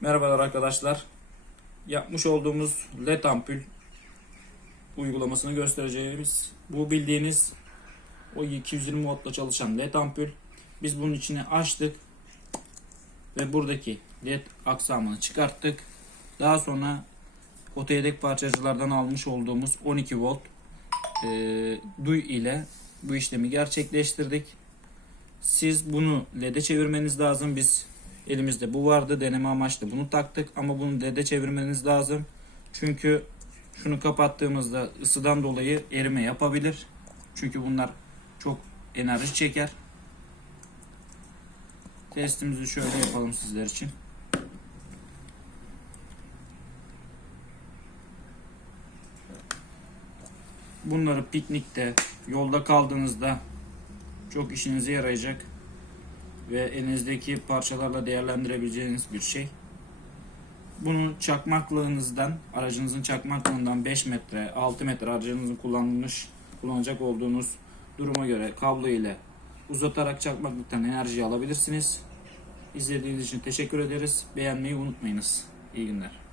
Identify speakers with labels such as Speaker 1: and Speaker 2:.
Speaker 1: Merhabalar arkadaşlar. Yapmış olduğumuz LED ampul uygulamasını göstereceğimiz bu bildiğiniz o 220 wattla çalışan LED ampul. Biz bunun içine açtık ve buradaki LED aksamını çıkarttık. Daha sonra otoyedek parçacılardan almış olduğumuz 12 volt e, duy ile bu işlemi gerçekleştirdik. Siz bunu LED'e çevirmeniz lazım. Biz elimizde bu vardı. Deneme amaçlı bunu taktık ama bunu LED'e çevirmeniz lazım. Çünkü şunu kapattığımızda ısıdan dolayı erime yapabilir. Çünkü bunlar çok enerji çeker. Testimizi şöyle yapalım sizler için. Bunları piknikte, yolda kaldığınızda çok işinize yarayacak ve elinizdeki parçalarla değerlendirebileceğiniz bir şey. Bunu çakmaklığınızdan, aracınızın çakmaklığından 5 metre, 6 metre aracınızın kullanılmış, kullanacak olduğunuz duruma göre kablo ile uzatarak çakmaklıktan enerji alabilirsiniz. İzlediğiniz için teşekkür ederiz. Beğenmeyi unutmayınız. İyi günler.